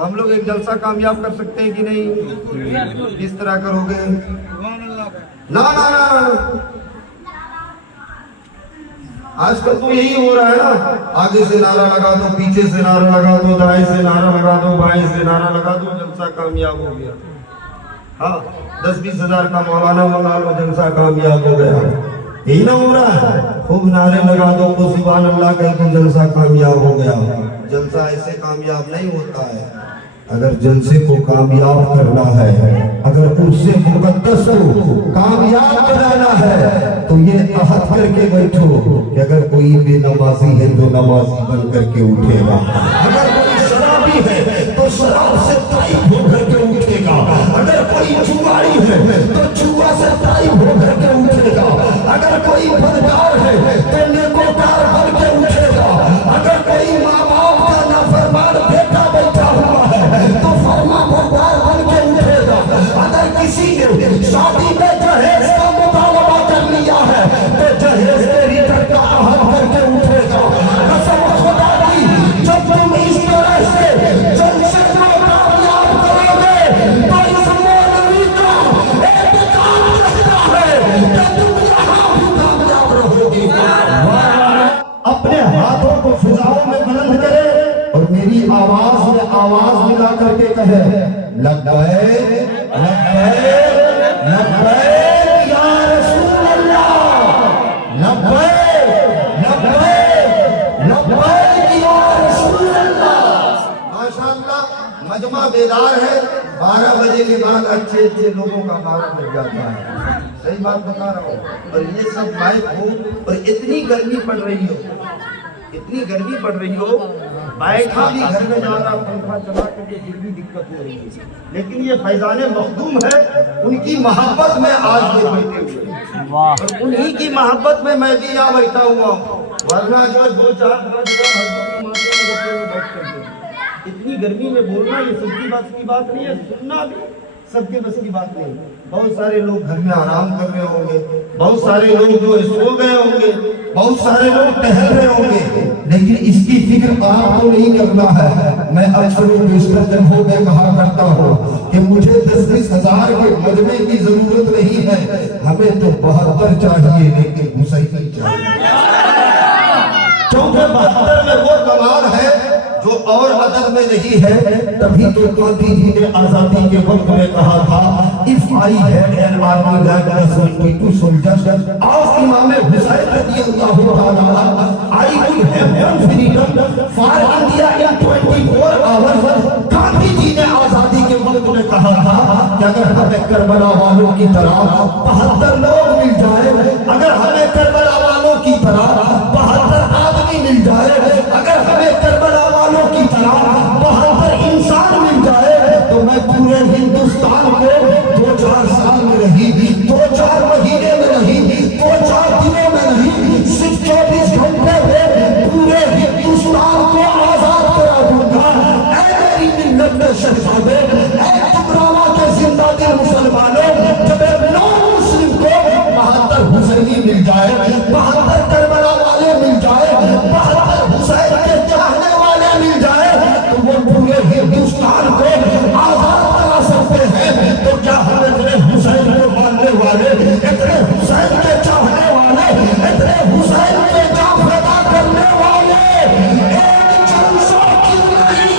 हम लोग एक जलसा कामयाब कर सकते हैं कि नहीं? किस तरह करोगे? ना ना ना, आजकल तो यही हो रहा है ना, आगे से नारा लगा दो, पीछे से नारा लगा दो, दाएं से नारा लगा दो, बाएं से नारा लगा दो, जलसा कामयाब हो गया। हाँ, 10-20 हजार का मौलाना मंगा लो, जलसा कामयाब हो गया। यही ना हो रहा है, खूब नारे लगा दो तो सुभान अल्लाह कहीं तो जलसा कामयाब हो गया। जलसा ऐसे कामयाब नहीं होता है। अगर जलसे को कामयाब करना है, अगर उससे मुकद्दस को कामयाब कराना है, तो ये अहद करके बैठो कि अगर कोई बेनमाजी है तो नमाजी बन करके उठेगा, अगर कोई शराबी है तो शराब से ताइब होकर के उठेगा, अगर कोई जुआरी है तो जुआ से ताइब होकर के उठेगा, अगर कोई बदकार है तो नेकोकार बन के उठेगा, अगर कोई माँ बाप का नाफरमान बेटा बैठा हुआ है तो फरमा बरदार बन के उठेगा, अगर किसी ने शादी में जहेज का मुतालबा कर लिया है तो जहेज तेरी का अहद करके उठेगा। कसम खुदा की, जब तुम इस तरह से जलसे को कामयाब करोगे तो इस मौलवी का एक काम कहता है कि तुम यहाँ भी कामयाब रहोगे। अपने हाथों को फिजाओं में बुलंद करे और मेरी आवाज में आवाज मिला करके कहे, लब्बैक लब्बैक लब्बैक या रसूल अल्लाह, लब्बैक लब्बैक लब्बैक या रसूल अल्लाह। माशाअल्लाह मजमा बेदार है। 12 बजे के बाद अच्छे लोगों का 12 बज जाता है। सही बात बता रहा हूँ। और ये सब माइक हो और इतनी गर्मी पड़ रही हो, इतनी गर्मी पड़ रही हो, बैठा भी घर में जा रहा, पंखा चला करके फिर भी दिक्कत हो रही है। लेकिन ये फैजाने मखदूम है, उनकी मोहब्बत में आज ये बैठे हुए, और उन्हीं की मोहब्बत में मैं भी यहाँ बैठा हुआ हूँ। वरना जो 2-4 बैठ करके इतनी गर्मी में बोलना ये सबकी बात की बात नहीं है, सुनना भी सबके बस की बात नहीं। बहुत सारे लोग घर में आराम कर रहे होंगे, बहुत सारे लोग जो सो गए होंगे, बहुत सारे लोग टहल रहे होंगे, लेकिन इसकी फिक्र आपको नहीं करना है। मैं अक्सर बेशतर जगहों में कहा करता हूँ कि मुझे 10-20 हजार के मजमे की जरूरत नहीं है, हमें तो 72 चाहिए, लेकिन हुसैनी चाहिए। क्योंकि 72 में वो कमाल है जो और अदद में नहीं है। तभी तो गांधी जी ने आजादी के वक्त में कहा था, if I had an army that was 22 soldiers of Imam Hussain रज़ियल्लाहु ताला, I would have won freedom for India in 24 hours. Gandhi ji ने आजादी के वक्त में कहा था कि अगर हमें करबला वालों की तरह 72 लोग मिल जाए, अगर हमें करबला वालों की तरह 72 आदमी मिल जाए, अगर हमें करबला वालों की तरह 72 इंसान मिल जाए, तो मैं पूरे हिंदुस्तान को 2-4 साल में नहीं, 2-4 महीने में नहीं, 2-4 दिनों में नहीं, सिर्फ 24 घंटे में पूरे हिंदुस्तान को आजाद करा दूंगा। ऐ मेरी मिन्नत में शहजादे, ऐ टुकरावा के जिंदा दिल मुसलमानों, जब एक नौ मुस्लिम को 72 हुसैनी मिल जाए, 72 करबला वाले मिल जाए, 72 हुसैन के चाहने वाले मिल जाए, तो वो पूरे हिंदुस्तान को आजाद करा सकते हैं। तो क्या हम इतने हुसैन को मानने वाले, इतने हुसैन के चाहने वाले, इतने हुसैन के जान फदा करने वाले एक जलसा क्यों नहीं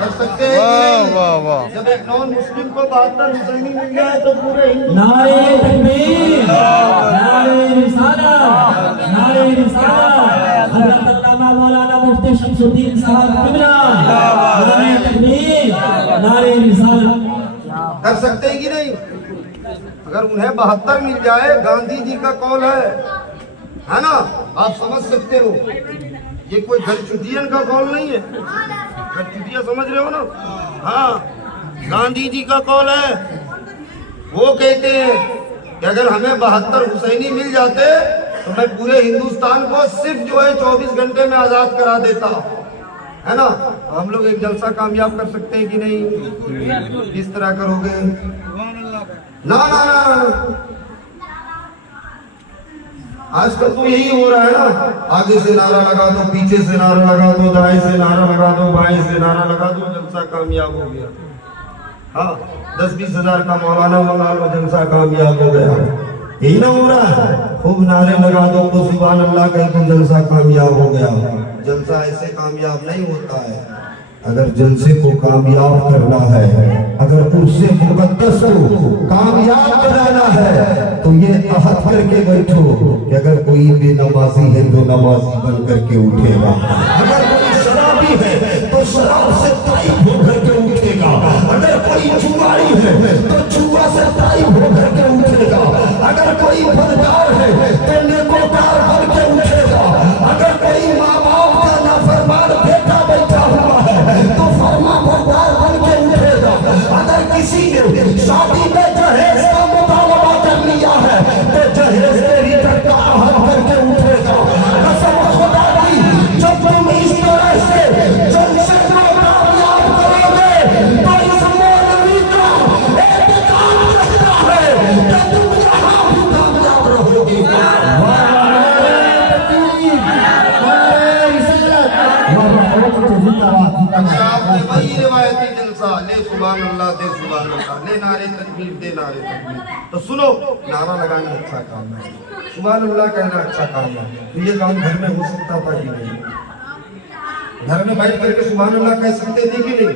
कर सकते हैं? वाह वाह। जब एक नॉन मुस्लिम को 72 हुसैनी मिल जाए तो पूरे नारे तकबीर, नारे रिसालत, नारे रिसालत। हज़रत अल्लामा मौलाना मुफ्ती शमसुद्दीन साहब किबला, नारे तकबीर, नारे रिसालत। कर सकते हैं कि नहीं? अगर उन्हें 72 मिल जाए, गांधी जी का कौल है ना, आप समझ सकते हो। ये कोई गठचुटियन का कौल नहीं है, गठचुटिया समझ रहे हो ना? हाँ, गांधी जी का कौल है। वो कहते हैं कि अगर हमें 72 हुसैनी मिल जाते तो मैं पूरे हिंदुस्तान को सिर्फ जो है 24 घंटे में आजाद करा देता, है ना? हम लोग एक जलसा कामयाब कर सकते हैं कि नहीं? किस तरह करोगे? ना ना ना, आजकल तो यही हो रहा है ना, आगे से नारा लगा दो, पीछे से नारा लगा दो, दाएं से नारा लगा दो, बाएं से नारा लगा दो, जलसा कामयाब हो गया। हाँ, 10-20 हजार का मौलाना मंगा लो, जलसा कामयाब हो गया। यही ना हो रहा है, खूब नारे लगा दो तो सुभान अल्लाह कहे तो जलसा कामयाब हो गया। जलसा ऐसे कामयाब नहीं होता है। अगर जलसे को कामयाब करना है, अगर उससे मुकद्दस को कामयाब बनाना है, तो ये अहद करके बैठो कि अगर कोई बेनमाजी है तो नमाजी बन करके उठेगा, अगर कोई शराबी है तो शराब से ताइब होकर के उठेगा, अगर कोई जुआरी है तो जुआ से ताइब होकर के उठेगा, अगर कोई बदकार है तो नेकोकार बन के उठेगा, अगर कोई माँ बाप का नाफरमान बेटा बैठा हुआ है तो फरमा बरदार बन के उठेगा, अगर किसी ने शादी में जहेज का मुतालबा कर लिया है तो जहेज तेरी का अहद करके उठेगा। कसम खुदा की, जब तुम इस तरह से जलसे को कामयाब करोगे तो इस मौलवी का एक काम कहता है कि तुम यहाँ भी कामयाब रहोगे। आपने वही रिवायती जलसा ले सुभान अल्लाह दे सुभान अल्लाह, ले नारे तकबीर दे नारे तकबीर। तो सुनो, नारा लगाना अच्छा काम है, सुभान अल्लाह कहना अच्छा काम है। तो ये काम घर में हो सकता था कि नहीं? घर में बैठ करके सुभान अल्लाह कह सकते थे कि नहीं?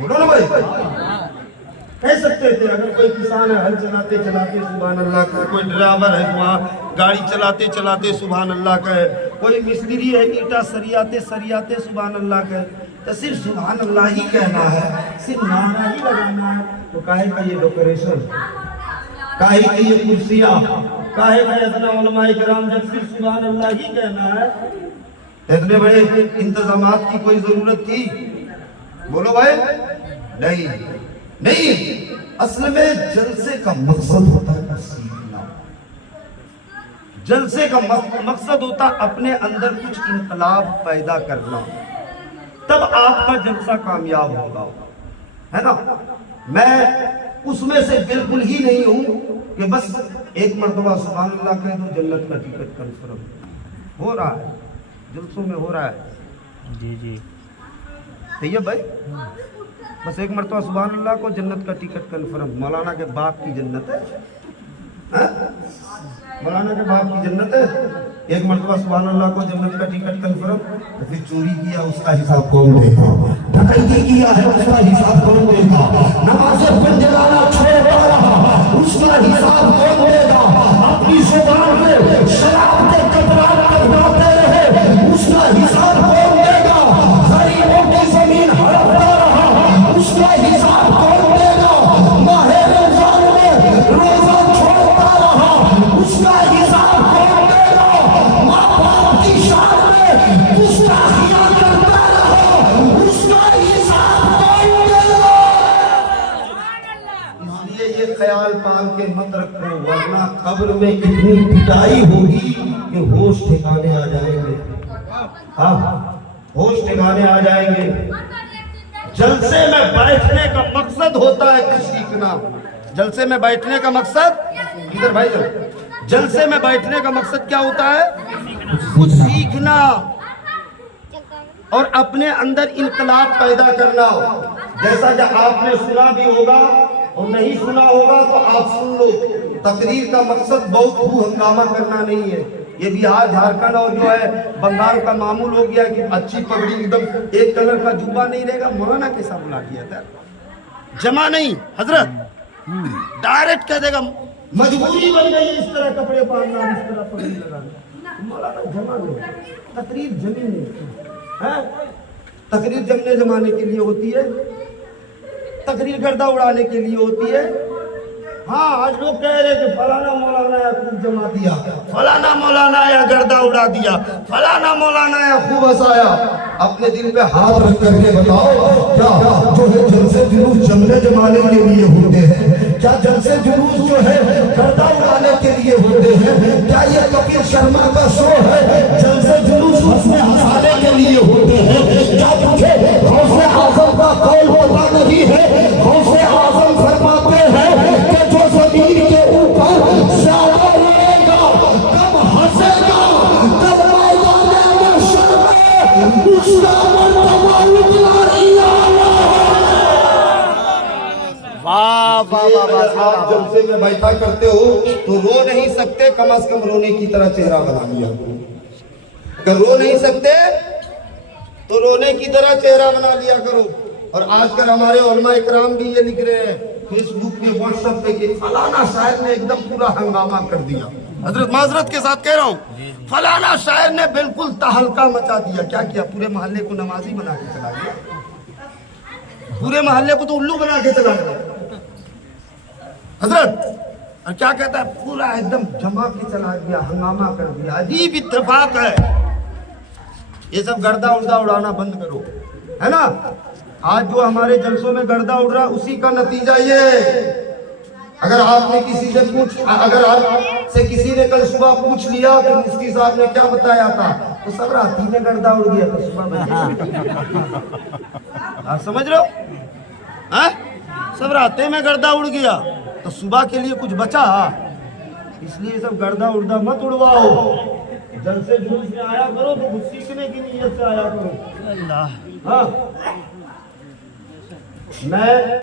बोलो ना भाई, कह सकते थे। अगर कोई किसान है, हल चलाते चलाते सुभान अल्लाह कहे, कोई ड्राइवर है वहाँ गाड़ी चलाते चलाते सुभान अल्लाह कहे, कोई मिस्त्री है ईटा सरियाते सरियाते सुभान अल्लाह कहे, तो सिर्फ सुभान अल्लाह ही कहना है, सिर्फ नारा ही लगाना है। तो काहे का ये डेकोरेशन, काहे की ये कुर्सियाँ, काहे का इतना उलमाए किराम, जब सिर्फ सुभान अल्लाह ही कहना है, इतने बड़े इंतजामात की कोई जरूरत थी? बोलो भाई, नहीं नहीं। असल में जलसे का मकसद होता है सीखना, जलसे का मकसद होता अपने अंदर कुछ इनकलाब पैदा करना, तब आपका जलसा कामयाब होगा, है ना। मैं उसमें से बिल्कुल ही नहीं हूं कि बस एक मरतबा सुभान अल्लाह कह दो जन्नत का टिकट कंफर्म हो रहा है, जलसों में हो रहा है। जी जी, सही है भाई, बस एक मरतबा सुभान अल्लाह को जन्नत का टिकट कंफर्म। मौलाना के बाप की जन्नत है, मौलाना के बाप की जन्नत है। एक मरतबा सुभान अल्लाह को जन्नत का टिकट कंफर्म। तो फिर चोरी किया उसका हिसाब कौन देगा? डकैती किया है उसका हिसाब कौन देगा? नमाज़ पंजगाना छोड़ता रहा उसका हिसाब कौन देगा? अपनी जुबान में शराब के कतरात करवाते रहे उसका हिसाब कौन देगा? गरीबों की जमीन हड़पता रहा उसका हिसाब कौन देगा? माहे रमजान में रोजा छोड़ता रहा उसका हिसाब कौन देगा? माँ बाप की शान में गुस्ताखियां करता रहा उसका हिसाब कौन देगा? इसलिए ये ख्याल पाल के मत रखो, वरना कब्र में इतनी पिटाई होगी कि होश ठिकाने आ जाएंगे। हाँ, होश ठिकाने आ जाएंगे। जलसे में बैठने का मकसद होता है कुछ सीखना। जलसे में बैठने का मकसद, इधर भाई जलसे में बैठने का मकसद क्या होता है? कुछ सीखना और अपने अंदर इनकलाब पैदा करना। जैसा कि आपने सुना भी होगा और नहीं सुना होगा तो आप सुन लो। तकरीर का मकसद बहुत खूब हंगामा करना नहीं है। ये बिहार झारखंड और जो है बंगाल का मामूल हो गया कि अच्छी पगड़ी एकदम एक कलर का जुब्बा नहीं रहेगा। मौलाना कैसा बुला दिया था, जमा नहीं हजरत, डायरेक्ट कह देगा मजबूरी बन गई इस तरह कपड़े पहनना, इस तरह पगड़ी लगाना। मौलाना जमा नहीं, तकरीर जमी नहीं है। तकरीर जमने जमाने के लिए होती है, तकरीर गर्दा उड़ाने के लिए होती है। हाँ, आज लोग कह रहे कि फलाना मौलाना या खूब जमा दिया, फलाना मौलाना या गर्दा उड़ा दिया, फलाना मौलाना या खूब हंसाया। अपने दिल पे हाथ रख करके बताओ, क्या जो है जलसे जुलूस जमने जमाने के लिए होते हैं? क्या जलसे जुलूस जो है गर्दा उड़ाने के लिए होते हैं? क्या ये कपिल शर्मा का शो है जलसे जुलूस हंसने हंसाने के लिए होते हैं? क्या तुझे गौसे आजम का कौल पता नहीं है? गौसे आजम फरमाते हैं कि जो जमीन के ऊपर ज्यादा उड़ेगा कम वाह वाह वाह वाह अगर आप जलसे में बैठा करते हो तो रो नहीं सकते, कम से कम रोने की तरह चेहरा बना लिया करो। अगर रो नहीं सकते तो रोने की तरह चेहरा बना लिया करो। और आजकल हमारे उलमा इकराम भी ये लिख रहे हैं फेसबुक पे, व्हाट्सएप पे कि फलाना शायर ने एकदम पूरा हंगामा कर दिया। हजरत माजरत के साथ कह रहा हूँ, फलाना शायर ने बिल्कुल तहलका मचा दिया। क्या किया? पूरे मोहल्ले को नमाजी बना के चला गया, पूरे मोहल्ले को तो उल्लू बना के चला गया हजरत। और क्या कहता है, पूरा एकदम जमा के चला गया, हंगामा कर दिया। अजीब इत्तेफाक है। ये सब गर्दा उर्दा उड़ाना बंद करो, है ना। आज जो हमारे जलसों में गर्दा उड़ रहा, उसी का नतीजा ये। अगर आपने किसी से अगर आपसे किसी ने कल सुबह पूछ लिया कि मुफ्ती साहब ने क्या बताया था, तो सब रात में गर्दा उड़ गया, तो सुबह आप समझ रहे हो? सब रातें में गर्दा उड़ गया तो सुबह के लिए कुछ बचा? इसलिए सब गर्दा उड़दा मत उड़वाओ। जलसे जुलूस में आया करो तो कुछ सीखने की नीयत से आया करो। हाँ, मैं